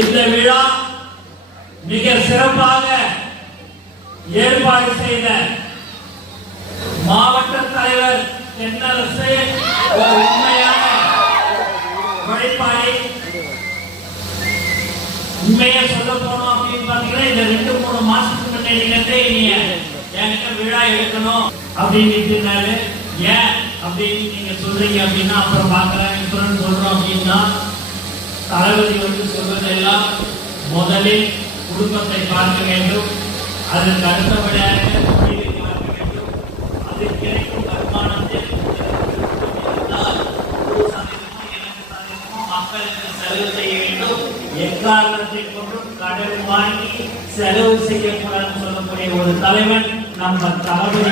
இந்த விழா மிக சிறப்பாக ஏற்பாடு செய்த மாவட்ட தலைவர் தென்னரசு ஒரு உண்மையான உழைப்பாளி. உண்மையா சொல்ல போனோம் அப்படின்னு பாத்தீங்கன்னா இந்த 2-3 மாசத்துக்கு முன்னாடி என்கிட்ட விழா எடுக்கணும் அப்படின்னு ஏன் அப்படின்னு நீங்க சொல்றீங்க அப்படின்னா அப்புறம் பாக்குறேன் சொல்றோம் அப்படின்னா தளபதி சொல்வதெல்லாம் முதலில் குடும்பத்தை பார்க்க வேண்டும், அதற்கு அடுத்தபடியாக தொழிலை பார்க்க வேண்டும், அதில் கிடைக்கும் வருமானத்தில் மக்களுக்கு செலவு செய்ய வேண்டும், எக்காரணத்தை கொண்டும் கடன் வாங்கி செலவு செய்யக்கூடாதுன்னு சொல்லக்கூடிய ஒரு தலைவன் நம்ம தளபதி.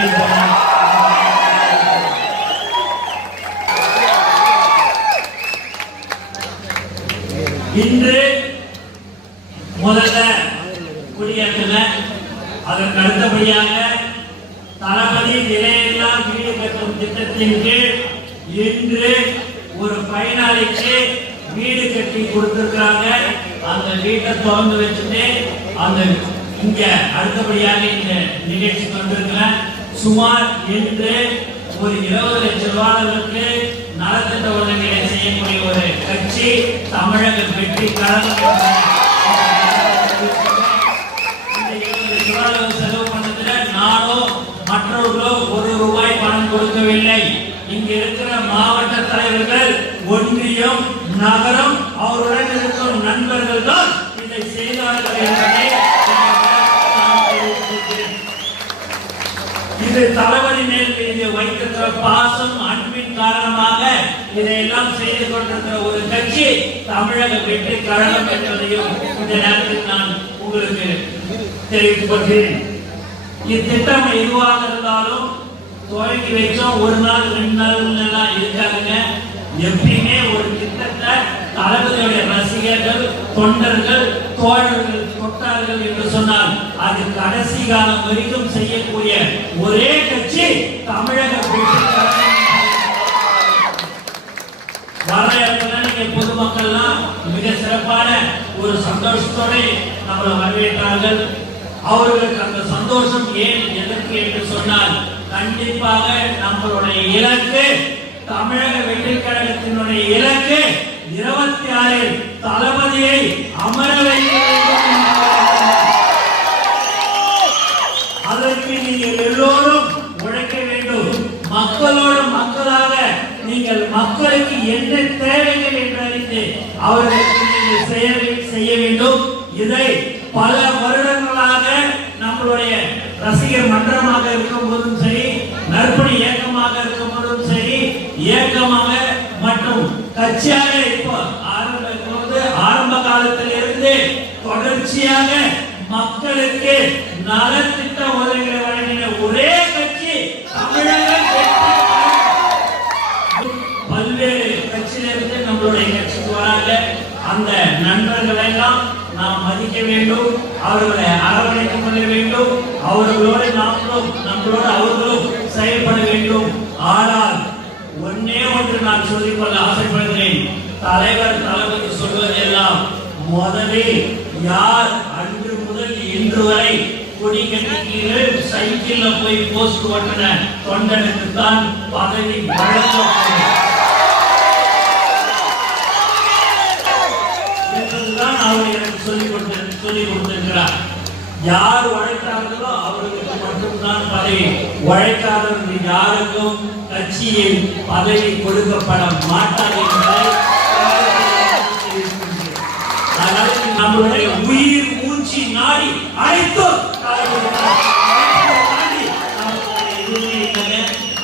இன்று முதல்ல குடியேற்றின, அதற்கு அடுத்தபடியாக தளபதி நிலையில்லா வீடு கட்டும் திட்டத்தின் கீழ் இன்று ஒரு பயனாளிக்கு வீடு கட்டி கொடுத்திருக்கிறாங்க. அந்த வீட்டை திறந்து வச்சுட்டு அந்த இங்க அடுத்தபடியாக இந்த நிகழ்ச்சிக்கு வந்திருக்கிறேன். சுமார் இன்று ஒரு 20 லட்சம் ரூபாய்க்கு நலத்திட்ட உதவிகளை செய்யக்கூடிய ஒரு கட்சி தமிழக வெற்றி கழகம். செலவு பண்ணதுல நானோ மற்றவர்களோ ₹1 பணம் கொடுக்கவில்லை. இங்க இருக்கிற மாவட்ட தலைவர்கள், ஒன்றியம், நகரம், அவருடன் இருக்கும் நண்பர்கள் தான் இதை செய்தார்கள் என்பதை இது தளபதி மேல் மீது வைத்திருக்கிற பாசம் அன்பின் காரணமாக இதையெல்லாம் செய்து கொண்டிருக்கிற ஒரு கட்சி தமிழக வெற்றி கழகம் என்பதையும் இந்த நேரத்தில் நான் உங்களுக்கு தெரிவித்துக் கொள்கிறேன். இத்திட்டம் எதுவாக இருந்தாலும் துவங்கி வச்சோம் 1 நாள் 2 நாள் இருக்காதுங்க. எப்பயுமே ஒரு திட்டத்தை தளபதியுடைய ரசிகர்கள், தொண்டர்கள், தோழர்கள் தொட்டார்கள் என்று சொன்னால் அது கடைசி காலம் வரைக்கும் செய்யக்கூடிய ஒரே கட்சி தமிழக வெற்றி கழகம். வர இடத்துல நீங்க பொதுமக்கள்லாம் மிக சிறப்பான ஒரு சந்தோஷத்தோட நம்மளை வரவேற்றார்கள். அவர்களுக்கு அந்த சந்தோஷம் ஏன் எதற்கு என்று சொன்னால் கண்டிப்பாக நம்மளுடைய இலக்கு, தமிழக வெற்றி கழகத்தினுடைய இலக்கு 26 தளபதியை அமர வைக்க வேண்டும். அதற்கு நீங்கள் எல்லோரும் உழைக்க வேண்டும். மக்களோடு மக்களாக நீங்கள் மக்களுக்கு என்ன தேவைகள் என்று அறிந்து அவர்களுக்கு நீங்கள் செய்ய வேண்டும். இதை பல வருடங்களாக நம்மளுடைய ரசிகர் மன்றமாக இருக்கும் போதும் சரி, நற்பணி இயக்கமாக இருக்கும் போதும் சரி, இயக்கமாக மற்றும் கட்சியாக இப்போ ஆரம்ப காலத்தில் இருந்து தொடர்ச்சியாக மக்களுக்கு நலத்திட்ட உதவிகளை வழங்கின ஒரே கட்சி தமிழக பல்வேறு கட்சியிலிருந்து நம்மளுடைய கட்சிக்கு வராங்க. அந்த நண்பர்கள் எல்லாம் நாம் மதிக்க வேண்டும், அவர்களை அரவணைத்துக் கொள்ள வேண்டும், அவர்களோடு நாமளும் நம்மளோடு அவர்களும் செயல்பட வேண்டும். ஆனால் ஒன்னே ஒன்று நான் சொல்லிக்கொள்ள ஆசைப்படுகிறேன். தலைவர் தளபதி சொல்வதெல்லாம் முதலில் யார் அன்று முதல் இன்று வரை கொடி கட்டிக்கீர்கள் சைக்கிள்ல போய் போஸ்ட் ஓட்டின தொண்டனுக்கு தான் பதவி வழங்கப்படும் என்றுதான் அவர் எனக்கு சொல்லிக் கொடுத்திருக்கிறார். யார் உழைத்தார்களோ அவர்களுக்கு மட்டும்தான் பதவி, உழைக்காதவர்கள் யாருக்கும் கட்சியில் பதவி கொடுக்கப்பட மாட்டார் என்பதை நம்மளுடைய உயிர் மூச்சு நாடி அனைத்தும்.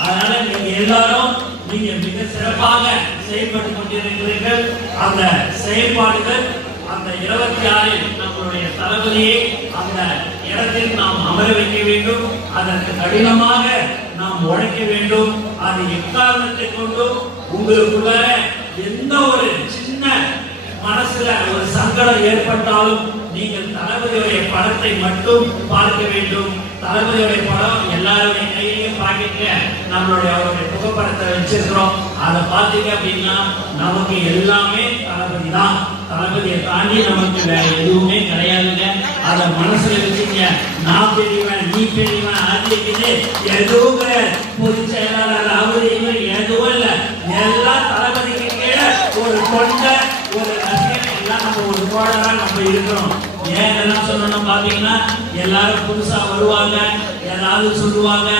அதனால நீங்க எல்லாரும் நீங்க மிக சிறப்பாக செயல்பட்டுக் கொண்டிருக்கிறீர்கள். அந்த செயல்பாடுகள் அந்த 26 நம்மளுடைய தளபதியை அந்த இடத்தில் நாம் அமர வைக்க வேண்டும். அதற்கு கடினமாக நாம் உழைக்க வேண்டும். அது எக்காரணத்தை கொண்டும் உங்களுக்குள்ள எந்த ஒரு சின்ன மனசுல ஒரு சங்கடம் ஏற்பட்டாலும் நீங்கள் தளபதியுடைய படத்தை மட்டும் பார்க்க வேண்டும். தளபதியுடைய படம் எல்லாருடைய கையிலையும் பாக்கெட்ல நம்மளுடைய அவருடைய புகைப்படத்தை வச்சிருக்கிறோம். அதை பார்த்தீங்க அப்படின்னா நமக்கு எல்லாமே தளபதி தான். தளபதியை தாண்டி நமக்கு வேற எதுவுமே கிடையாதுங்க. அதை மனசுல வச்சுங்க. நான் பெரியவன், நீ பெரியவன், அது இது எதுவும் கிடையாது. பொதுச் செயலாளர் அவரு இவர் எதுவும் இல்லை. எல்லாம் தளபதிக்கு கீழே ஒரு தொண்டை, ஒரு ரசிகன், எல்லாம் நம்ம ஒரு தோழரா நம்ம இருக்கிறோம். ஏன் எல்லாம் சொல்லணும் பாத்தீங்கன்னா, எல்லாரும் புதுசா வருவாங்க, ஏதாவது சொல்லுவாங்க,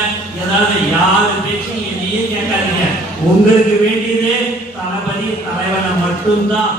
ஏதாவது யாரு பேச்சும் எதையும் கேட்காதீங்க. உங்களுக்கு வேண்டியது தளபதி தலைவனை மட்டும்தான்.